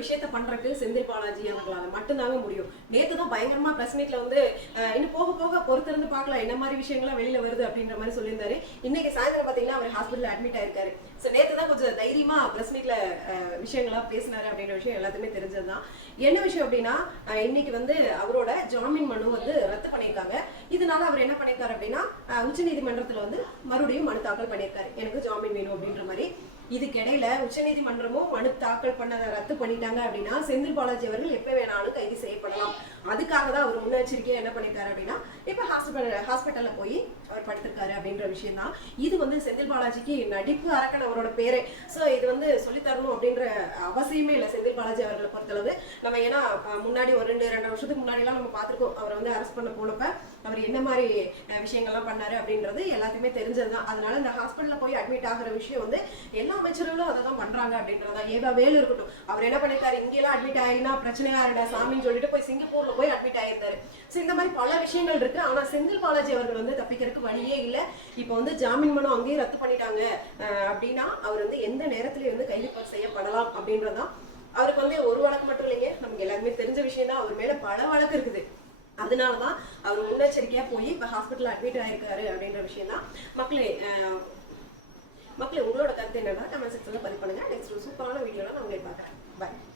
விஷயத்த பண்றதுக்கு செந்தில் பாலாஜி அவர்களால மட்டும்தாங்க முடியும். நேத்து தான் பயங்கரமா பிரஸ் மீட்ல வந்து இன்னும் போக போக பொறுத்திருந்து பார்க்கலாம் என்ன மாதிரி விஷயங்கள்லாம் வெளியில வருது அப்படின்ற மாதிரி சொல்லியிருந்தாரு. இன்னைக்கு சாயந்தரம் பாத்தீங்கன்னா அவர் ஹாஸ்பிட்டல் அட்மிட் ஆயிருக்காரு. ஸோ நேத்து தான் கொஞ்சம் தைரியமா பிரஸ் மீட்ல விஷயங்களா பேசினாரு அப்படின்ற விஷயம் எல்லாத்துக்குமே தெரிஞ்சதுதான். என்ன விஷயம் அப்படின்னா இன்னைக்கு வந்து அவரோட ஜாமீன் மனு வந்து ரத்து பண்ணியிருக்காங்க. இதனால அவர் என்ன பண்ணியிருக்காரு அப்படின்னா உச்ச நீதிமன்றத்துல வந்து மறுபடியும் மனு தாக்கல் பண்ணியிருக்காரு, எனக்கு ஜாமீன் வேணும் அப்படின்ற மாதிரி. இதுக்கிடையில உச்சநீதிமன்றமும் மனு தாக்கல் பண்ணதை ரத்து பண்ணிட்டாங்க அப்படின்னா செந்தில் பாலாஜி அவர்கள் எப்ப வேணாலும் கைது செய்யப்படலாம். அதுக்காக தான் அவர் முன்னெச்சரிக்கையா என்ன பண்ணிருக்காரு அப்படின்னா இப்ப ஹாஸ்பிட்டல்ல போய் அவர் படுத்திருக்காரு அப்படின்ற விஷயம் தான். இது வந்து செந்தில் பாலாஜிக்கு நடிப்பு அரக்கன் அவரோட பேரு. ஸோ இது வந்து சொல்லித்தரணும் அப்படின்ற அவசியமே இல்லை செந்தில் பாலாஜி அவர்களை பொறுத்தளவு. நம்ம ஏன்னா முன்னாடி ஒரு 2 வருஷத்துக்கு முன்னாடி எல்லாம் நம்ம பார்த்திருக்கோம். அவரை வந்து அரெஸ்ட் பண்ண போனப்ப அவர் என்ன மாதிரி விஷயங்கள்லாம் பண்ணாரு அப்படின்றது எல்லாத்தையுமே தெரிஞ்சதுதான். அதனால இந்த ஹாஸ்பிட்டல்ல போய் அட்மிட் ஆகிற விஷயம் வந்து எல்லா அமைச்சர்களும் அதை தான் பண்றாங்க அப்படின்றதா. ஏவா வேலு இருக்கட்டும், அவர் என்ன பண்ணிருக்காரு, இங்கெல்லாம் அட்மிட் ஆகினா பிரச்சனையா இருடா சாமின்னு சொல்லிட்டு போய் சிங்கப்பூர்ல போய் அட்மிட் ஆயிருந்தாரு. ஸோ இந்த மாதிரி பல விஷயங்கள் இருக்கு. ஆனா செந்தில் பாலாஜி அவர்கள் வந்து தப்பிக்கிறதுக்கு வழியே இல்லை. இப்போ வந்து ஜாமீன் மனு அங்கேயே ரத்து பண்ணிட்டாங்க அப்படின்னா அவர் வந்து எந்த நேரத்திலயும் வந்து கைது செய்யப்படலாம் அப்படின்றதான். அவருக்கு வந்து ஒரு வழக்கு மட்டும் இல்லைங்க, நமக்கு எல்லாருமே தெரிஞ்ச விஷயம் தான். அவர் மேல பல வழக்கு இருக்குது. அதனாலதான் அவர் முன்னெச்சரிக்கையா போய் இப்ப ஹாஸ்பிட்டல் அட்மிட் ஆயிருக்காரு அப்படின்ற விஷயம் தான். மக்களே உங்களோட கருத்து என்னன்னா கமெண்ட் செக்ஷன்ல பதிவு பண்ணுங்க. நெக்ஸ்ட் ஒரு சூப்பரான வீடியோல நான் உங்களை பார்க்குறேன். பாய்.